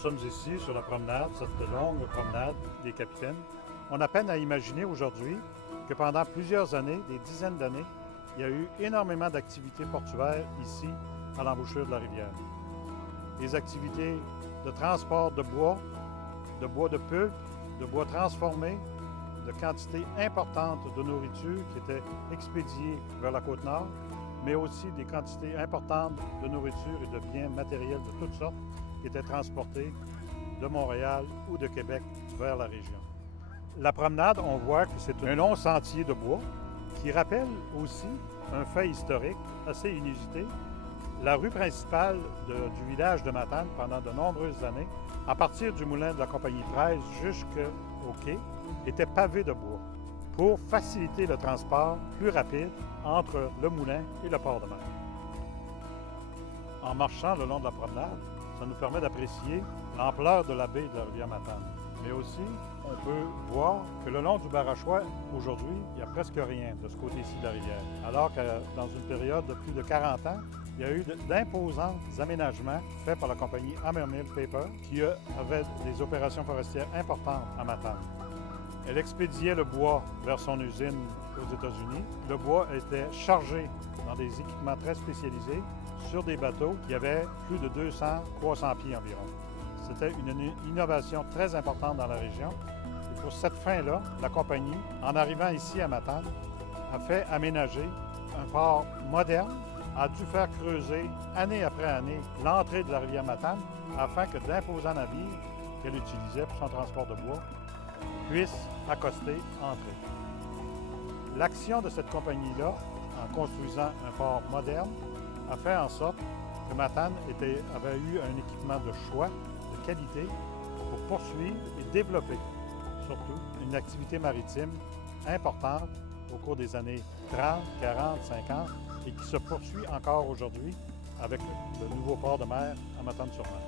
sommes ici sur la promenade, cette longue promenade des capitaines. On a peine à imaginer aujourd'hui que pendant plusieurs années, des dizaines d'années, il y a eu énormément d'activités portuaires ici, à l'embouchure de la rivière. Des activités de transport de bois de pulpe, de bois transformé, de quantités importantes de nourriture qui étaient expédiées vers la côte nord, mais aussi des quantités importantes de nourriture et de biens matériels de toutes sortes qui étaient transportés de Montréal ou de Québec vers la région. La promenade, on voit que c'est un long sentier de bois qui rappelle aussi un fait historique assez inusité. La rue principale du village de Matane, pendant de nombreuses années, à partir du moulin de la Compagnie 13 jusqu'au quai, était pavée de bois pour faciliter le transport plus rapide entre le moulin et le port de mer. En marchant le long de la promenade, ça nous permet d'apprécier l'ampleur de la baie de la rivière Matane. Mais aussi, on peut voir que le long du Barachois, aujourd'hui, il n'y a presque rien de ce côté-ci de la rivière. Alors que dans une période de plus de 40 ans, il y a eu d'imposants aménagements faits par la compagnie Hammermill Paper qui avait des opérations forestières importantes à Matane. Elle expédiait le bois vers son usine aux États-Unis. Le bois était chargé dans des équipements très spécialisés sur des bateaux qui avaient plus de 200-300 pieds environ. C'était une innovation très importante dans la région. Et pour cette fin-là, la compagnie, en arrivant ici à Matane, a fait aménager un port moderne, a dû faire creuser année après année l'entrée de la rivière Matane afin que d'imposants navires qu'elle utilisait pour son transport de bois puissent accoster, entrer. L'action de cette compagnie-là, en construisant un port moderne, a fait en sorte que Matane avait eu un équipement de choix, de qualité, pour poursuivre et développer, surtout, une activité maritime importante au cours des années 30, 40, 50 et qui se poursuit encore aujourd'hui avec le nouveau port de mer à Matane-sur-Mer.